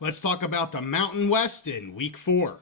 Let's talk about the Mountain West in Week 4.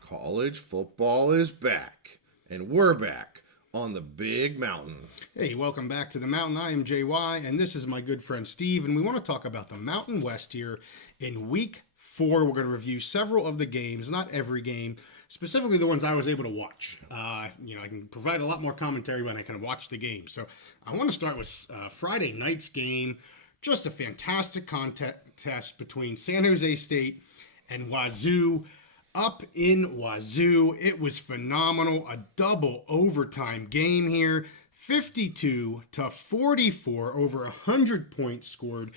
College football is back, and we're back on the Big Mountain. Hey, welcome back to the Mountain. I am JY, and this is my good friend Steve, and we want to talk about the Mountain West here in Week 4. We're going to review several of the games, not every game, specifically the ones I was able to watch. I can provide a lot more commentary when I can watch the game. So I want to start with Friday night's game. Just a fantastic contest between San Jose State and Wazoo. Up in Wazoo, it was phenomenal. A double overtime game here. 52-44, over 100 points scored.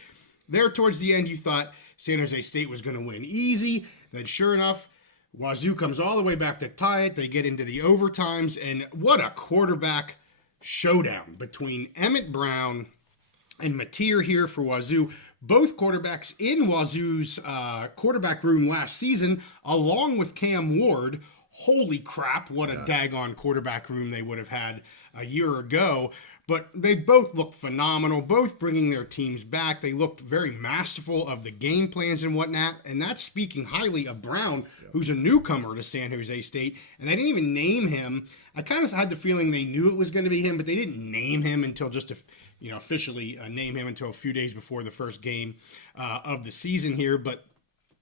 There towards the end, you thought San Jose State was going to win easy. Then sure enough, Wazoo comes all the way back to tie it. They get into the overtimes, and what a quarterback showdown between Emmett Brown and Mateer here for Wazoo. Both quarterbacks in Wazoo's quarterback room last season, along with Cam Ward. Holy crap, what a daggone quarterback room they would have had a year ago. But they both looked phenomenal, both bringing their teams back. They looked very masterful of the game plans and whatnot, and that's speaking highly of Brown, who's a newcomer to San Jose State, and they didn't even name him. I kind of had the feeling they knew it was going to be him, but they didn't name him until just officially name him until a few days before the first game of the season here. But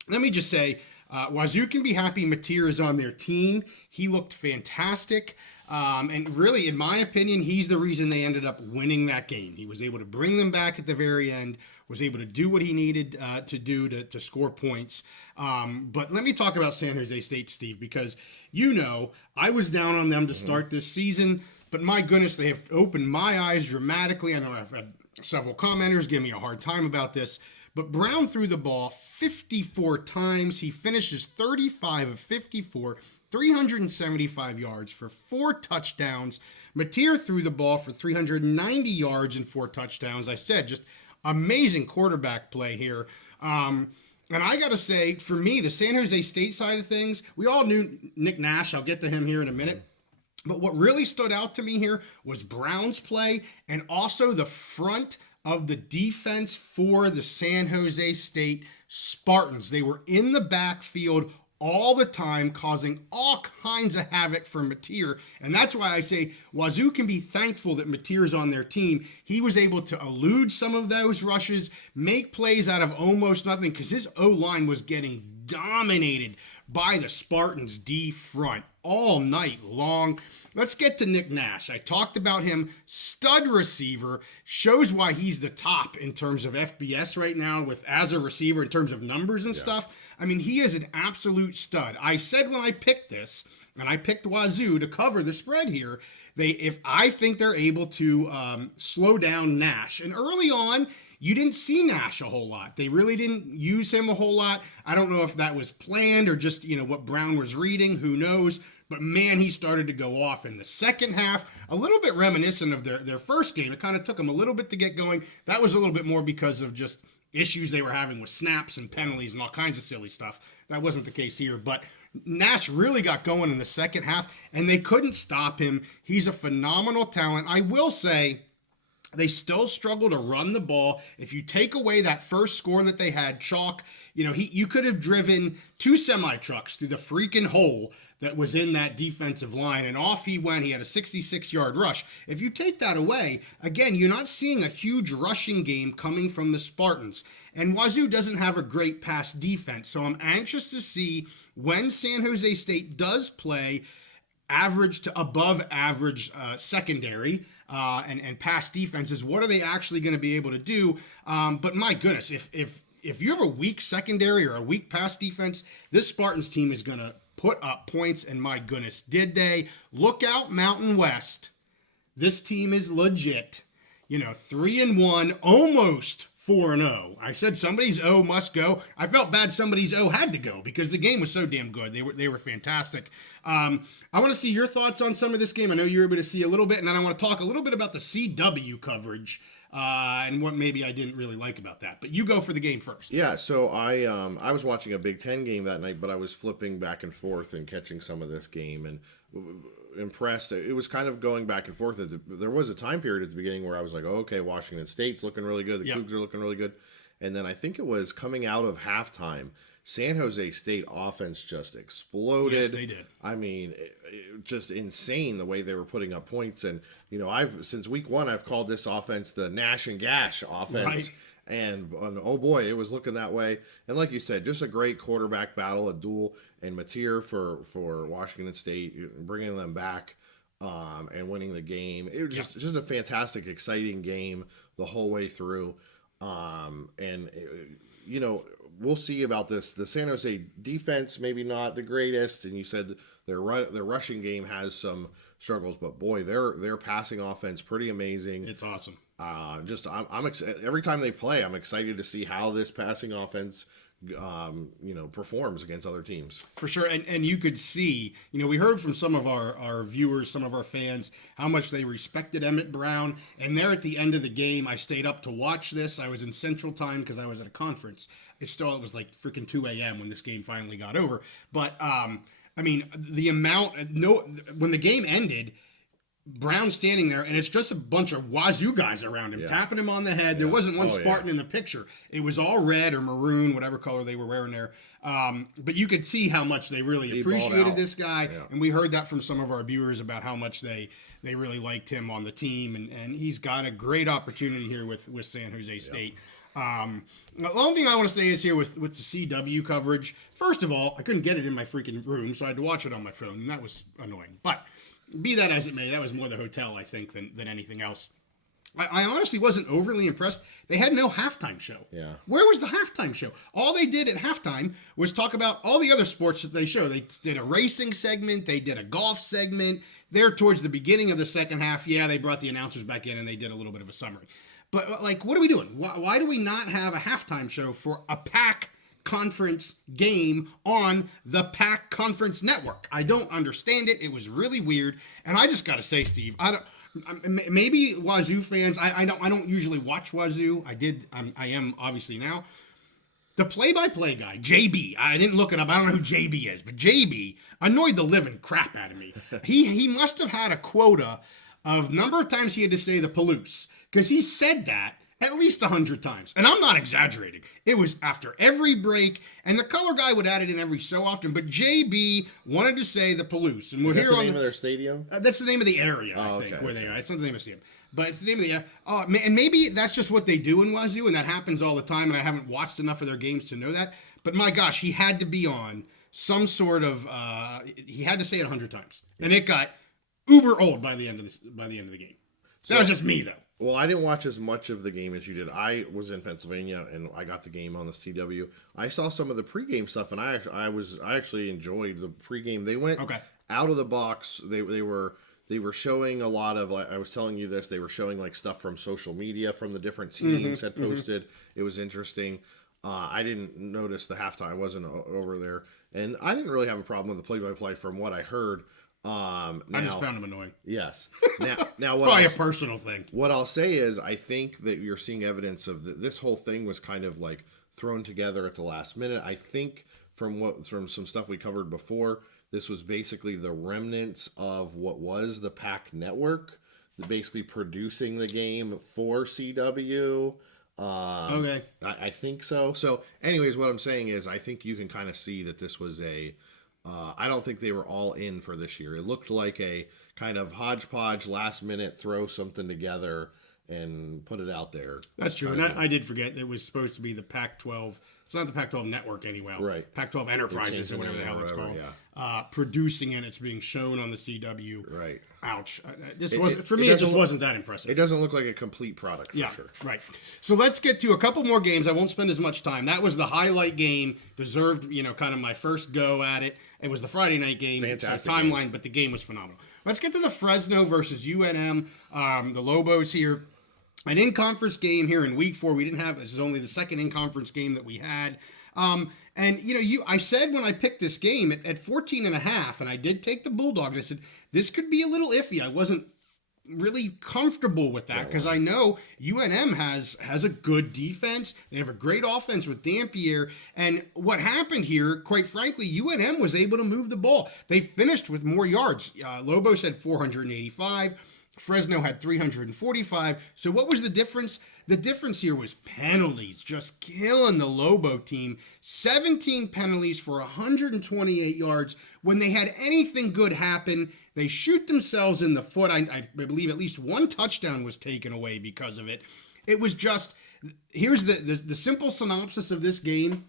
let me just say, Wazoo can be happy Mateer is on their team. He looked fantastic. And really, in my opinion, he's the reason they ended up winning that game. He was able to bring them back at the very end, was able to do what he needed to do to score points. But let me talk about San Jose State, Steve, because I was down on them to start this season. But my goodness, they have opened my eyes dramatically. I know I've had several commenters give me a hard time about this. But Brown threw the ball 54 times. He finishes 35 of 54, 375 yards for 4 touchdowns. Mateer threw the ball for 390 yards and 4 touchdowns. I said, just amazing quarterback play here. And I got to say, for me, the San Jose State side of things, we all knew Nick Nash. I'll get to him here in a minute. But what really stood out to me here was Brown's play and also the front of the defense for the San Jose State Spartans. They were in the backfield all the time, causing all kinds of havoc for Mateer. And that's why I say Wazoo can be thankful that Mateer is on their team. He was able to elude some of those rushes, make plays out of almost nothing, because his O-line was getting dominated by the Spartans' D front all night long. Let's get to Nick Nash. I talked about him, stud receiver, shows why he's the top in terms of FBS right now as a receiver in terms of numbers and stuff. I mean, he is an absolute stud. I said when I picked this, and I picked Wazoo to cover the spread here, if I think they're able to slow down Nash. And early on, you didn't see Nash a whole lot. They really didn't use him a whole lot. I don't know if that was planned or just, what Brown was reading. Who knows? But man, he started to go off in the second half, a little bit reminiscent of their first game. It kind of took them a little bit to get going. That was a little bit more because of just issues they were having with snaps and penalties and all kinds of silly stuff. That wasn't the case here. But Nash really got going in the second half, and they couldn't stop him. He's a phenomenal talent. I will say, they still struggle to run the ball. If you take away that first score that they had, chalk, you could have driven 2 semi-trucks through the freaking hole that was in that defensive line, and off he went. He had a 66-yard rush. If you take that away, again, you're not seeing a huge rushing game coming from the Spartans. And Wazoo doesn't have a great pass defense, so I'm anxious to see when San Jose State does play average to above average secondary and pass defenses, what are they actually going to be able to do? But my goodness, if you have a weak secondary or a weak pass defense, this Spartans team is going to put up points, and my goodness, did they. Look out, Mountain West. This team is legit. 3-1, almost 4-0. I said somebody's O must go. I felt bad somebody's O had to go because the game was so damn good. They were fantastic. I want to see your thoughts on some of this game. I know you're able to see a little bit, and then I want to talk a little bit about the CW coverage and what maybe I didn't really like about that. But you go for the game first. Yeah, so I was watching a Big Ten game that night, but I was flipping back and forth and catching some of this game. And impressed. It was kind of going back and forth. There was a time period at the beginning where I was like, oh, okay, Washington State's looking really good. The Cougs are looking really good. And then I think it was coming out of halftime, San Jose State offense just exploded. Yes, they did. I mean, just insane the way they were putting up points. And, since week one, I've called this offense the Nash and Gash offense. Right. And oh boy, it was looking that way. And like you said, just a great quarterback battle, a duel, and Mateer for Washington State, bringing them back and winning the game. It was just a fantastic, exciting game the whole way through. We'll see about this. The San Jose defense, maybe not the greatest, and you said their rushing game has some struggles, but boy, their passing offense pretty amazing. It's awesome. I'm every time they play, I'm excited to see how this passing offense performs against other teams. For sure. And you could see, we heard from some of our viewers, some of our fans, how much they respected Emmett Brown. And there at the end of the game, I stayed up to watch this. I was in Central Time because I was at a conference. It was like freaking 2 a.m. when this game finally got over. But, the amount, when the game ended, Brown standing there, and it's just a bunch of Wazoo guys around him, tapping him on the head. There wasn't one Spartan in the picture. It was all red or maroon, whatever color they were wearing there. But you could see how much they really appreciated this guy. Yeah. And we heard that from some of our viewers about how much they really liked him on the team. And he's got a great opportunity here with San Jose State. The only thing I want to say is here with the CW coverage. First of all, I couldn't get it in my freaking room, so I had to watch it on my phone, and that was annoying. But be that as it may, that was more the hotel, I think, than anything else. I honestly wasn't overly impressed. They had no halftime show. Yeah. Where was the halftime show? All they did at halftime was talk about all the other sports that they show. They did a racing segment. They did a golf segment. There towards the beginning of the second half, they brought the announcers back in and they did a little bit of a summary. But, what are we doing? Why do we not have a halftime show for a PAC conference game on the PAC conference network? I don't understand it. It was really weird. And I just got to say, Steve, maybe Wazoo fans, I don't usually watch Wazoo. I am obviously now. The play-by-play guy, JB, I didn't look it up. I don't know who JB is, but JB annoyed the living crap out of me. He must have had a quota of number of times he had to say the Palouse, because he said that at least 100 times. And I'm not exaggerating. It was after every break, and the color guy would add it in every so often, but JB wanted to say the Palouse. And we're here the name of their stadium? That's the name of the area, I think, where they are. It's not the name of the stadium. But it's the name of the area. And maybe that's just what they do in Wazoo, and that happens all the time, and I haven't watched enough of their games to know that. But my gosh, he had to be on some sort of, he had to say it 100 times. And it got uber old by the end of the game. That was just me, though. Well, I didn't watch as much of the game as you did. I was in Pennsylvania, and I got the game on the CW. I saw some of the pregame stuff, and I actually enjoyed the pregame. They went out of the box. They were showing a lot of, like, I was telling you this, they were showing like stuff from social media from the different teams had posted. It was interesting. I didn't notice the halftime. I wasn't over there, and I didn't really have a problem with the play-by-play from what I heard. I just found him annoying. Yes. Now what probably a personal thing. What I'll say is, I think that you're seeing evidence of this whole thing was kind of like thrown together at the last minute. I think from some stuff we covered before, this was basically the remnants of what was the PAC network, basically producing the game for CW. Okay. I think so. So, anyways, what I'm saying is, I think you can kind of see that this was I don't think they were all in for this year. It looked like a kind of hodgepodge, last minute, throw something together and put it out there. That's true. And I did forget it was supposed to be the Pac-12. It's not the Pac-12 network anyway. Right. Pac-12 Enterprises or whatever the hell it's called. Yeah. Producing it. It's being shown on the CW. Right. Ouch. For me, it just wasn't that impressive. It doesn't look like a complete product, for sure. Right. So let's get to a couple more games. I won't spend as much time. That was the highlight game. Deserved, kind of my first go at it. It was the Friday night game. Fantastic timeline, game. But the game was phenomenal. Let's get to the Fresno versus UNM. The Lobos here. An in-conference game here in week 4. We didn't have, this is only the second in-conference game that we had. I said when I picked this game at 14.5, and I did take the Bulldogs, I said, this could be a little iffy. I wasn't really comfortable with that because I know UNM has a good defense. They have a great offense with Dampier. And what happened here, quite frankly, UNM was able to move the ball. They finished with more yards. Lobos had 485. Fresno had 345. So what was the difference? The difference here was penalties, just killing the Lobo team. 17 penalties for 128 yards. When they had anything good happen, they shoot themselves in the foot. I believe at least one touchdown was taken away because of it. It was just, here's the simple synopsis of this game.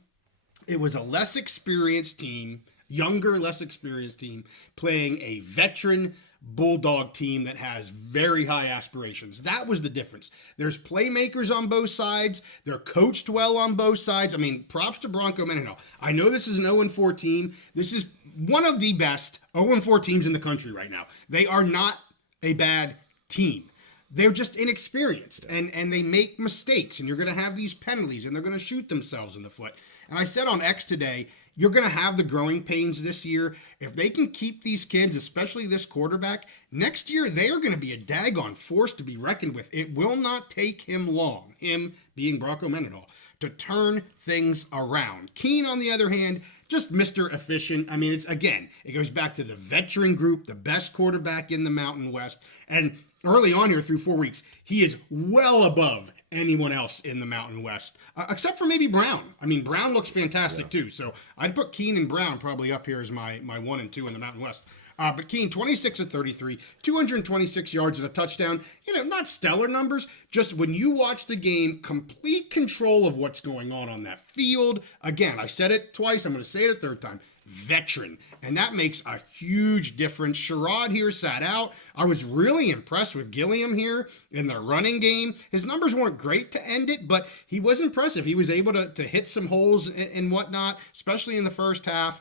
It was a less experienced team, younger, less experienced team, playing a veteran Bulldog team that has very high aspirations. That was the difference. There's playmakers on both sides. They're coached well on both sides. I mean, props to Bronco Mendenhall. I know this is an 0-4 team. This is one of the best 0-4 teams in the country right now. They are not a bad team. They're just inexperienced, and they make mistakes, and you're going to have these penalties, and they're going to shoot themselves in the foot. And I said on X today, you're going to have the growing pains this year. If they can keep these kids, especially this quarterback, next year they are going to be a daggone force to be reckoned with. It will not take him long, him being Bronco Mendenhall, to turn things around. Keene, on the other hand, just Mr. Efficient. I mean, it goes back to the veteran group, the best quarterback in the Mountain West. And early on here through 4 weeks, he is well above anyone else in the Mountain West, except for maybe Brown. I mean, Brown looks fantastic too. So I'd put Keene and Brown probably up here as my 1 and 2 in the Mountain West. But Keene, 26 of 33, 226 yards and a touchdown. Not stellar numbers. Just when you watch the game, complete control of what's going on that field. Again, I said it twice. I'm going to say it a third time. Veteran. And that makes a huge difference. Sherrod here sat out. I was really impressed with Gilliam here in the running game. His numbers weren't great to end it, but he was impressive. He was able to hit some holes and whatnot, especially in the first half.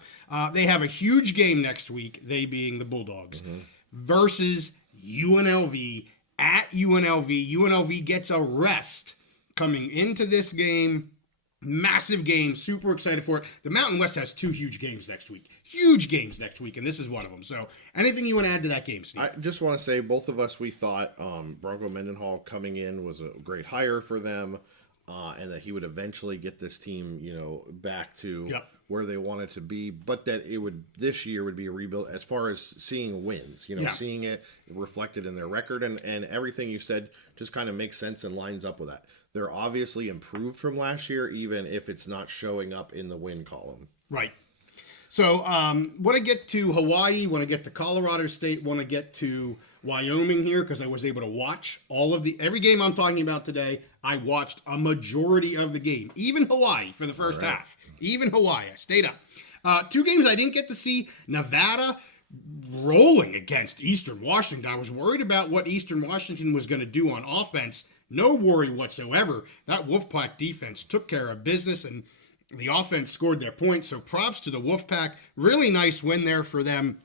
They have a huge game next week, they being the Bulldogs, versus UNLV at UNLV. UNLV gets a rest coming into this game. Massive game. Super excited for it. The Mountain West has 2 huge games next week. Huge games next week, and this is one of them. So anything you want to add to that game, Steve? I just want to say both of us, we thought Bronco Mendenhall coming in was a great hire for them, and that he would eventually get this team, back to where they wanted to be, but that this year would be a rebuild as far as seeing wins, seeing it reflected in their record, and everything you said just kind of makes sense and lines up with that. They're obviously improved from last year, even if it's not showing up in the win column. Right. So, want to get to Hawaii, want to get to Colorado State, want to get to Wyoming here because I was able to watch every game I'm talking about today. I watched a majority of the game, even Hawaii for the first half. Even Hawaii, I stayed up. 2 games I didn't get to see. Nevada rolling against Eastern Washington. I was worried about what Eastern Washington was going to do on offense. No worry whatsoever. That Wolfpack defense took care of business, and the offense scored their points. So props to the Wolfpack. Really nice win there for them.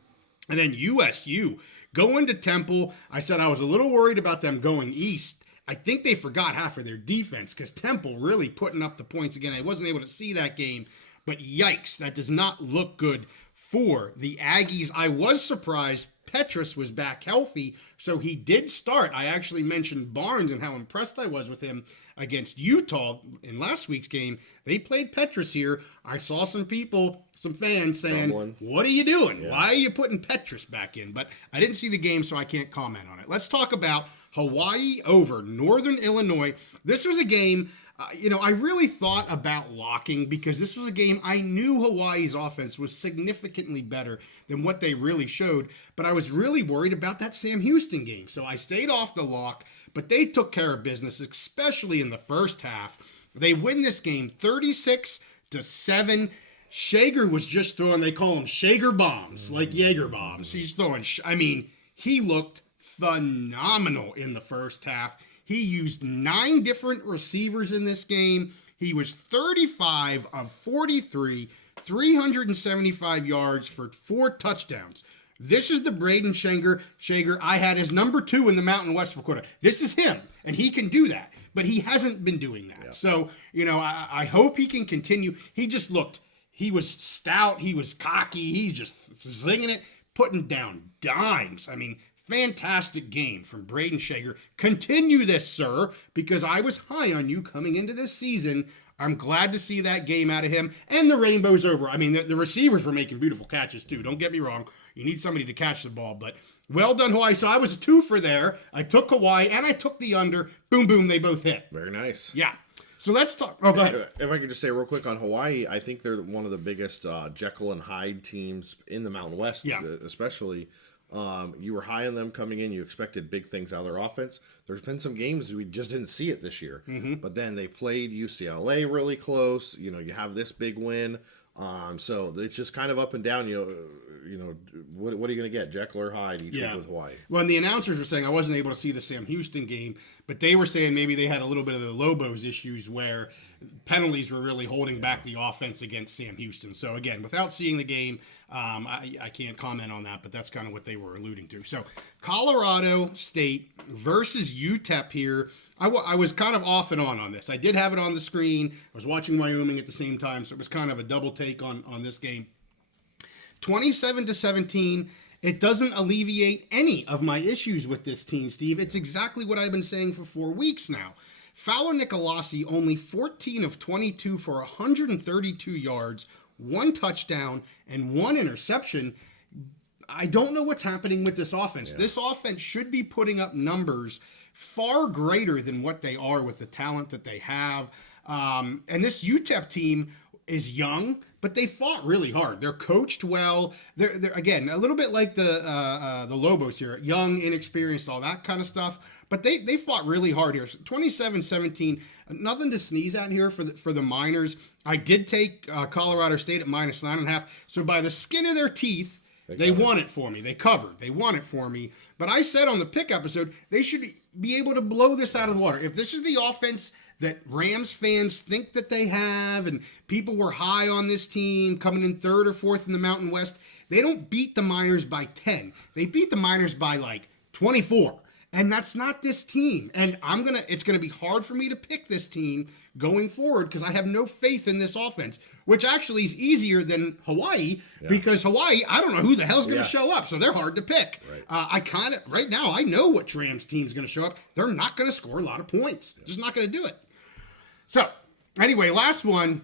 And then USU going to Temple. I said I was a little worried about them going east. I think they forgot half of their defense because Temple really putting up the points again. I wasn't able to see that game, but yikes, that does not look good for the Aggies. I was surprised Petrus was back healthy, so he did start. I actually mentioned Barnes and how impressed I was with him against Utah in last week's game. They played Petrus here. I saw some fans saying, what are you doing? Yeah. Why are you putting Petrus back in? But I didn't see the game, so I can't comment on it. Let's talk about Hawaii over Northern Illinois. This was a game, I really thought about locking because this was a game I knew Hawaii's offense was significantly better than what they really showed, but I was really worried about that Sam Houston game. So I stayed off the lock, but they took care of business, especially in the first half. They win this game 36-7. Shager was just throwing, they call them Shager bombs, like Jaeger bombs. He's throwing, he looked phenomenal in the first half. He used 9 different receivers in this game. He was 35 of 43, 375 yards for 4 touchdowns. This is the Braden Shager I had as number 2 in the Mountain West for quarter. This is him, and he can do that, but he hasn't been doing that. Yeah. So, I hope he can continue. He was stout, he was cocky, he's just zinging it, putting down dimes. I mean, Fantastic game from Braden Shager. Continue this, sir, because I was high on you coming into this season. I'm glad to see that game out of him. And the rainbow's over. I mean, the receivers were making beautiful catches, too. Don't get me wrong. You need somebody to catch the ball. But well done, Hawaii. So I was a 2 for there. I took Hawaii, and I took the under. Boom, boom, they both hit. Very nice. Yeah. So let's talk. Oh, go ahead. If I could just say real quick on Hawaii, I think they're one of the biggest Jekyll and Hyde teams in the Mountain West, especially. You were high on them coming in. You expected big things out of their offense. There's been some games we just didn't see it this year. But then they played UCLA really close. You have this big win. So it's just kind of up and down. What are you going to get, Jekyll or Hyde each week with Hawaii? Well, and the announcers were saying I wasn't able to see the Sam Houston game, but they were saying maybe they had a little bit of the Lobos issues where penalties were really holding back the offense against Sam Houston. So again, without seeing the game, I can't comment on that, but that's kind of what they were alluding to. So Colorado State versus UTEP here. I was kind of off and on this. I did have it on the screen. I was watching Wyoming at the same time, so it was kind of a double take on this game. 27-17. It doesn't alleviate any of my issues with this team, Steve. It's exactly what I've been saying for 4 weeks now. Fowler Nicolasi only 14 of 22 for 132 yards, 1 touchdown, and 1 interception. I don't know what's happening with this offense. Yeah. This offense should be putting up numbers far greater than what they are with the talent that they have. And this UTEP team is young, but they fought really hard. They're coached well. They're again, a little bit like the Lobos here, young, inexperienced, all that kind of stuff. But they fought really hard here. 27-17, nothing to sneeze at here for the Miners. I did take Colorado State at -9.5. So by the skin of their teeth, they won it for me. They covered. They won it for me. But I said on the pick episode, they should be able to blow this out of the water. If this is the offense that Rams fans think that they have, and people were high on this team coming in 3rd or 4th in the Mountain West, they don't beat the Miners by 10. They beat the Miners by like 24. And that's not this team. And it's gonna be hard for me to pick this team going forward because I have no faith in this offense, which actually is easier than Hawaii because Hawaii, I don't know who the hell's going to show up, so they're hard to pick. Right. Right now, I know what Rams team's going to show up. They're not going to score a lot of points. Just not going to do it. So, anyway, last one.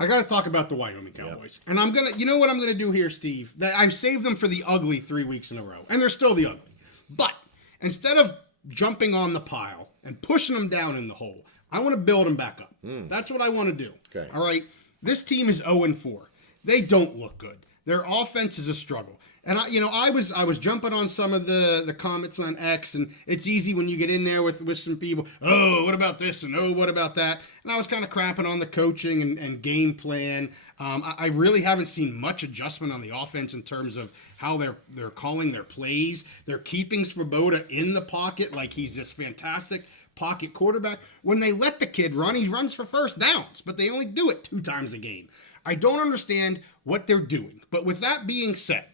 I got to talk about the Wyoming Cowboys. And I'm going to, you know what I'm going to do here, Steve? That I've saved them for the ugly 3 weeks in a row. And they're still the ugly. But instead of jumping on the pile and pushing them down in the hole, I want to build them back up. That's what I want to do. Okay. All right. This team is 0-4. They don't look good. Their offense is a struggle. And I was jumping on some of the comments on X, and it's easy when you get in there with some people. Oh, what about this? And oh, what about that? And I was kind of crapping on the coaching and game plan. I really haven't seen much adjustment on the offense in terms of how they're calling their plays. They're keeping Svoboda in the pocket like he's this fantastic pocket quarterback. When they let the kid run, he runs for first downs, but they only do it 2 times a game. I don't understand what they're doing. But with that being said,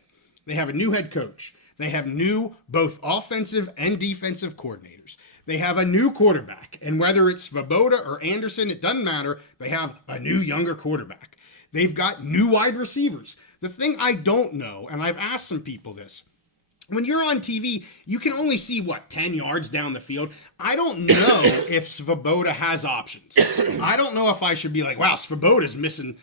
they have a new head coach. They have new both offensive and defensive coordinators. They have a new quarterback. And whether it's Svoboda or Anderson, it doesn't matter. They have a new younger quarterback. They've got new wide receivers. The thing I don't know, and I've asked some people this, when you're on TV, you can only see, 10 yards down the field? I don't know if Svoboda has options. I don't know if I should be like, wow, Svoboda's missing,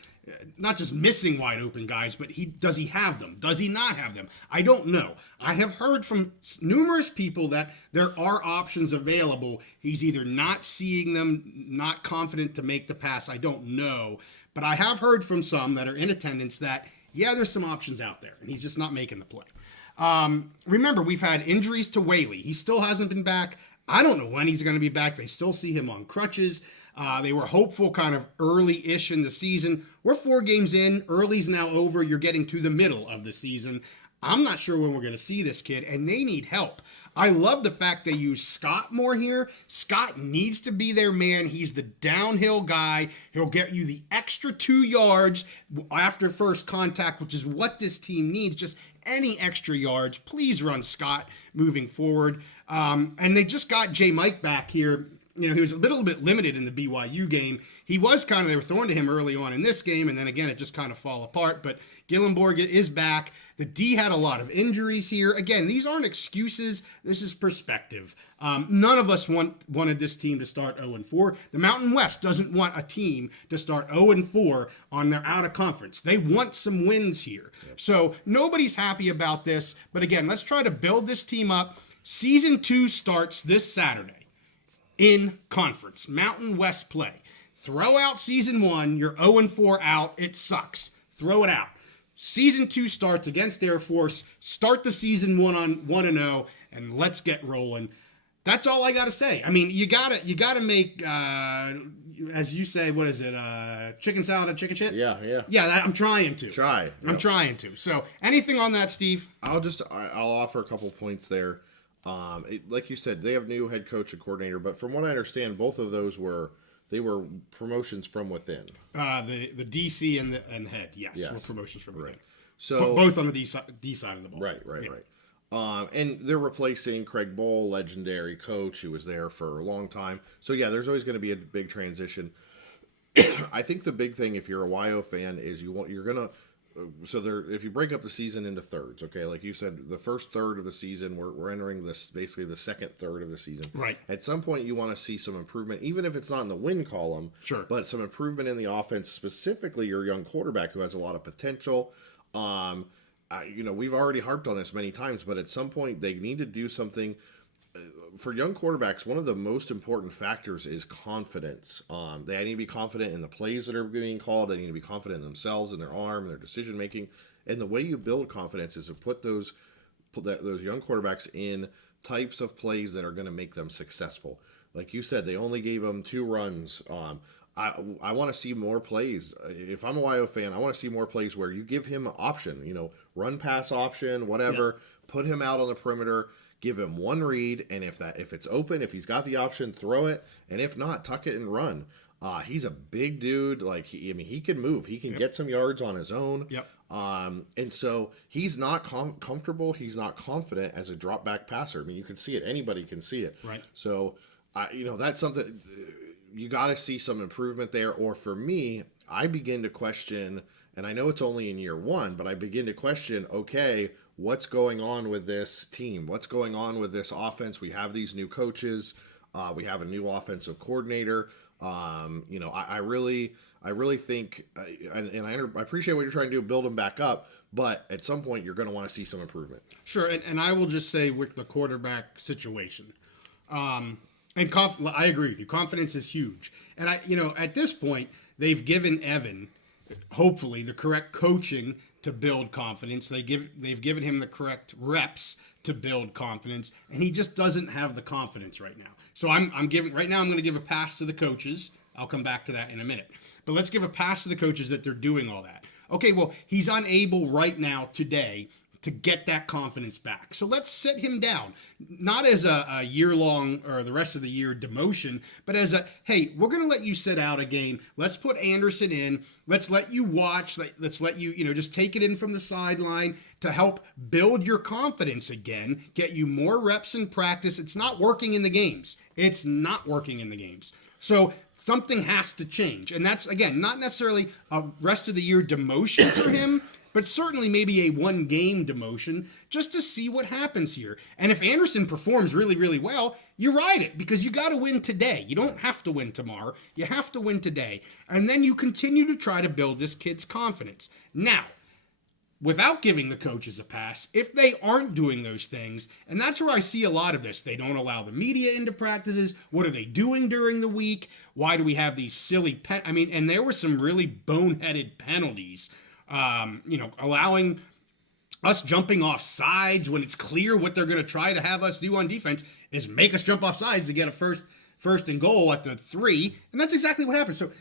not just missing wide open guys, but does he have them? Does he not have them? I don't know. I have heard from numerous people that there are options available. He's either not seeing them, not confident to make the pass. I don't know. But I have heard from some that are in attendance that, there's some options out there, and he's just not making the play. Remember, we've had injuries to Whaley. He still hasn't been back. I don't know when he's going to be back. They still see him on crutches. They were hopeful kind of early-ish in the season. We're 4 games in. Early's now over. You're getting to the middle of the season. I'm not sure when we're going to see this kid, and they need help. I love the fact they use Scott more here. Scott needs to be their man. He's the downhill guy. He'll get you the extra 2 yards after first contact, which is what this team needs. Just any extra yards. Please run Scott moving forward. And they just got J. Mike back here he was a little bit limited in the BYU game. He was they were throwing to him early on in this game, and then again, it just kind of fall apart. But Gillenborg is back. The D had a lot of injuries here. Again, these aren't excuses. This is perspective. None of us wanted this team to start 0-4. The Mountain West doesn't want a team to start 0-4 on their out of conference. They want some wins here. Yep. So nobody's happy about this. But again, let's try to build this team up. Season 2 starts this Saturday in conference. Mountain West play. Throw out Season 1. You're 0-4 out. It sucks. Throw it out. Season 2 starts against Air Force. Start the season 1 on 1-0, and let's get rolling. That's all I gotta say. I mean, you gotta make, as you say, what is it? Chicken salad and chicken shit? Yeah. Yeah, I'm trying to. I'm trying to. So, anything on that, Steve? I'll offer a couple points there. Like you said, they have new head coach and coordinator, but from what I understand, both of those were promotions from within. The DC and the head, yes, were promotions from within. So both on the D side of the ball. Right. And they're replacing Craig Bowl, legendary coach who was there for a long time. So yeah, there's always going to be a big transition. I think the big thing, if you're a YO fan, is if you break up the season into thirds, okay, like you said, the first third of the season, we're entering this basically the second third of the season. Right. At some point, you want to see some improvement, even if it's not in the win column. Sure. But some improvement in the offense, specifically your young quarterback who has a lot of potential. We've already harped on this many times, but at some point they need to do something. For young quarterbacks, one of the most important factors is confidence. They need to be confident in the plays that are being called. They need to be confident in themselves and their arm and their decision making. And the way you build confidence is to put those young quarterbacks in types of plays that are going to make them successful. Like you said, they only gave them 2 runs. I want to see more plays. If I'm a YO fan, I want to see more plays where you give him an option. Run pass option, whatever. Yeah. Put him out on the perimeter. Give him one read, and if it's open, if he's got the option, throw it, and if not, tuck it and run. He's a big dude. He can move. He can get some yards on his own. Yep. And so he's not comfortable. He's not confident as a drop back passer. I mean, you can see it. Anybody can see it. Right. So, that's something you got to see some improvement there. Or for me, I begin to question, and I know it's only in year 1, but I begin to question, okay, what's going on with this team? What's going on with this offense? We have these new coaches. We have a new offensive coordinator. I really think, and I appreciate what you're trying to do, build them back up. But at some point, you're going to want to see some improvement. Sure, and I will just say with the quarterback situation, I agree with you. Confidence is huge, and at this point, they've given Evan, hopefully, the correct coaching to build confidence. They've given him the correct reps to build confidence, and he just doesn't have the confidence right now. So I'm going to give a pass to the coaches. I'll come back to that in a minute. But let's give a pass to the coaches that they're doing all that. Okay, well, he's unable right now today to get that confidence back. So let's sit him down, not as a year-long or the rest of the year demotion, but as hey, we're going to let you sit out a game. Let's put Anderson in. Let's let you watch. Let's let you, just take it in from the sideline to help build your confidence again, get you more reps in practice. It's not working in the games. So something has to change. And that's, again, not necessarily a rest of the year demotion for him, but certainly maybe a 1-game demotion just to see what happens here. And if Anderson performs really, really well, you ride it because you got to win today. You don't have to win tomorrow. You have to win today. And then you continue to try to build this kid's confidence. Now, without giving the coaches a pass, if they aren't doing those things, and that's where I see a lot of this. They don't allow the media into practices. What are they doing during the week? Why do we have these silly and there were some really boneheaded penalties. Allowing us jumping off sides when it's clear what they're going to try to have us do on defense is make us jump off sides to get a first and goal at the 3. And that's exactly what happened. So,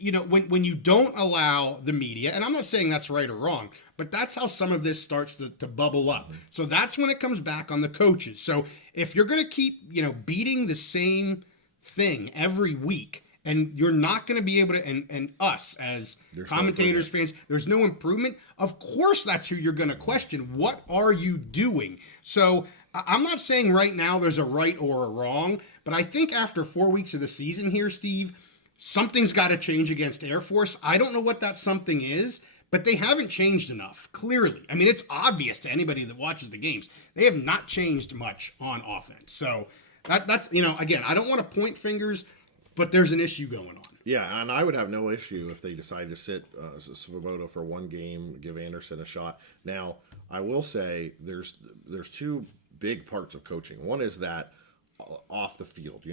when you don't allow the media, and I'm not saying that's right or wrong, but that's how some of this starts to bubble up. So that's when it comes back on the coaches. So if you're going to keep, beating the same thing every week, and you're not going to be able to, and us as commentators, fans, there's no improvement. Of course, that's who you're going to question. What are you doing? So I'm not saying right now there's a right or a wrong, But I think after 4 weeks of the season here, Steve, something's got to change against Air Force. I don't know what that something is, but they haven't changed enough, clearly. I mean, it's obvious to anybody that watches the games. They have not changed much on offense. So that's, again, I don't want to point fingers, but there's an issue going on. Yeah, and I would have no issue if they decide to sit Svoboda for one game, give Anderson a shot. Now, I will say there's two big parts of coaching. One is that off the field,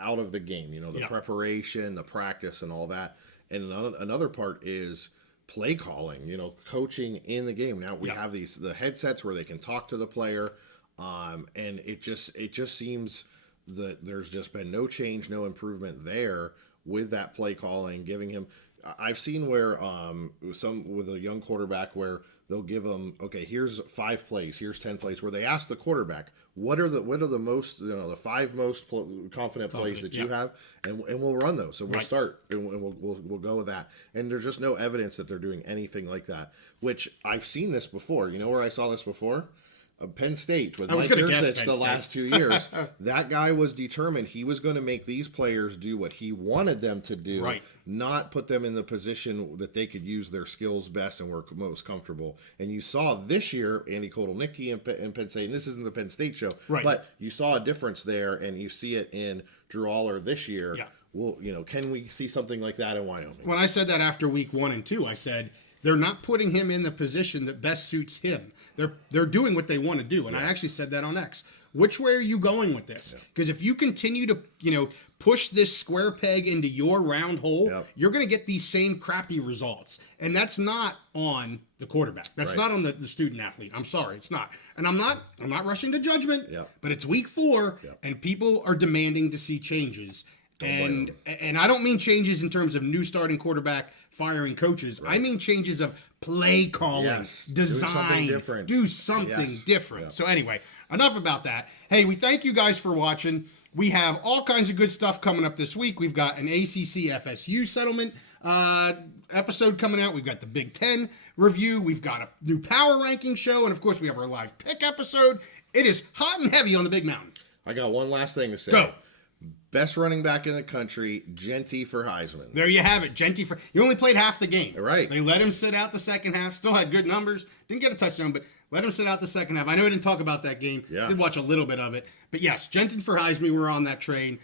out of the game, the preparation, the practice, and all that. And another part is play calling, coaching in the game. Now we have the headsets where they can talk to the player, and it just seems that there's just been no change, no improvement there with that play calling, giving him. I've seen where with a young quarterback where they'll give them, okay, here's 5 plays, here's 10 plays, where they ask the quarterback, what are the most, the 5 most confident plays that you have, and we'll run those. So we'll start and we'll go with that. And there's just no evidence that they're doing anything like that. Which I've seen this before. You know where I saw this before? Penn State with Mike Yurcich the last 2 years. That guy was determined he was going to make these players do what he wanted them to do, not put them in the position that they could use their skills best and were most comfortable. And you saw this year Andy Kotelnicki and Penn State, and this isn't the Penn State show, but you saw a difference there, and you see it in Drew Aller this year. Yeah. Well, can we see something like that in Wyoming? When I said that after week 1 and 2, I said they're not putting him in the position that best suits him. They're doing what they want to do, and I actually said that on X. Which way are you going with this? Because if you continue to, push this square peg into your round hole, you're going to get these same crappy results, and that's not on the quarterback. That's not on the student athlete. I'm sorry, it's not. And I'm not rushing to judgment. But it's week 4, and people are demanding to see changes. And I don't mean changes in terms of new starting quarterback firing coaches. I mean changes of play calling, design, do something different. So anyway, enough about that. Hey, we thank you guys for watching. We have all kinds of good stuff coming up this week. We've got an ACC FSU settlement episode coming out. We've got the Big Ten review. We've got a new power ranking show. And of course, we have our live pick episode. It is hot and heavy on the Big Mountain. I got one last thing to say. Go. Best running back in the country, Genty for Heisman. There you have it. Genty for... He only played half the game. Right. They let him sit out the second half. Still had good numbers. Didn't get a touchdown, but let him sit out the second half. I know I didn't talk about that game. Yeah. Did watch a little bit of it. But yes, Genty for Heisman. We're on that train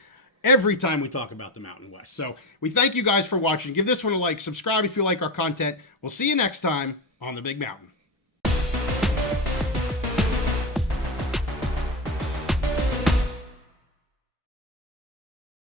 every time we talk about the Mountain West. So we thank you guys for watching. Give this one a like. Subscribe if you like our content. We'll see you next time on the Big Mountain.